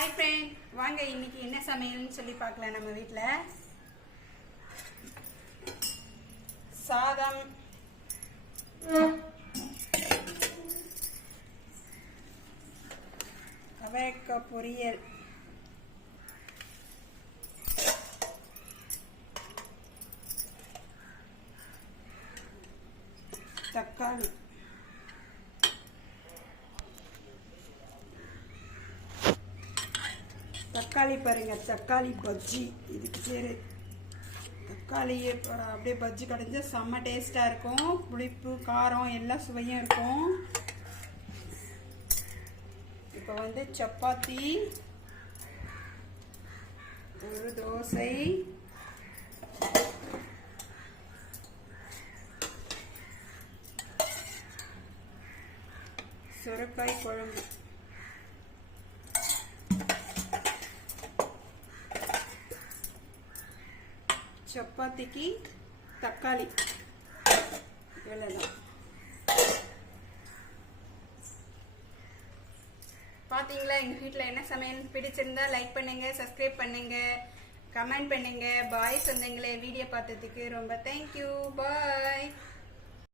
Hi friend, வாங்க இன்னைக்கு என்ன சமையல்னு சொல்லி பார்க்கலாம். நம்ம வீட்டில் சாதம், அவரைக்காய் பொரியல், தக்காளி, தக்காளி பாருங்க, தக்காளி பஜ்ஜி. இதுக்கு பேர் தக்காளியை அப்படியே பஜ்ஜி கடைஞ்சா செம்ம டேஸ்டாக இருக்கும். புளிப்பு காரம் எல்லா சுவையும் இருக்கும். இப்போ வந்து சப்பாத்தி, ஒரு தோசை, சுரைக்காய் குழம்பு, சப்பாத்திக்கு தக்காளி, இவ்வளோதான். பார்த்தீங்களா எங்கள் வீட்டில் என்ன சமையல்? பிடிச்சிருந்தா லைக் பண்ணுங்க, சப்ஸ்கிரைப் பண்ணுங்க, கமெண்ட் பண்ணுங்க. பாய் சொந்தங்களே, வீடியோ பார்த்ததுக்கு ரொம்ப தேங்க்யூ. பாய்.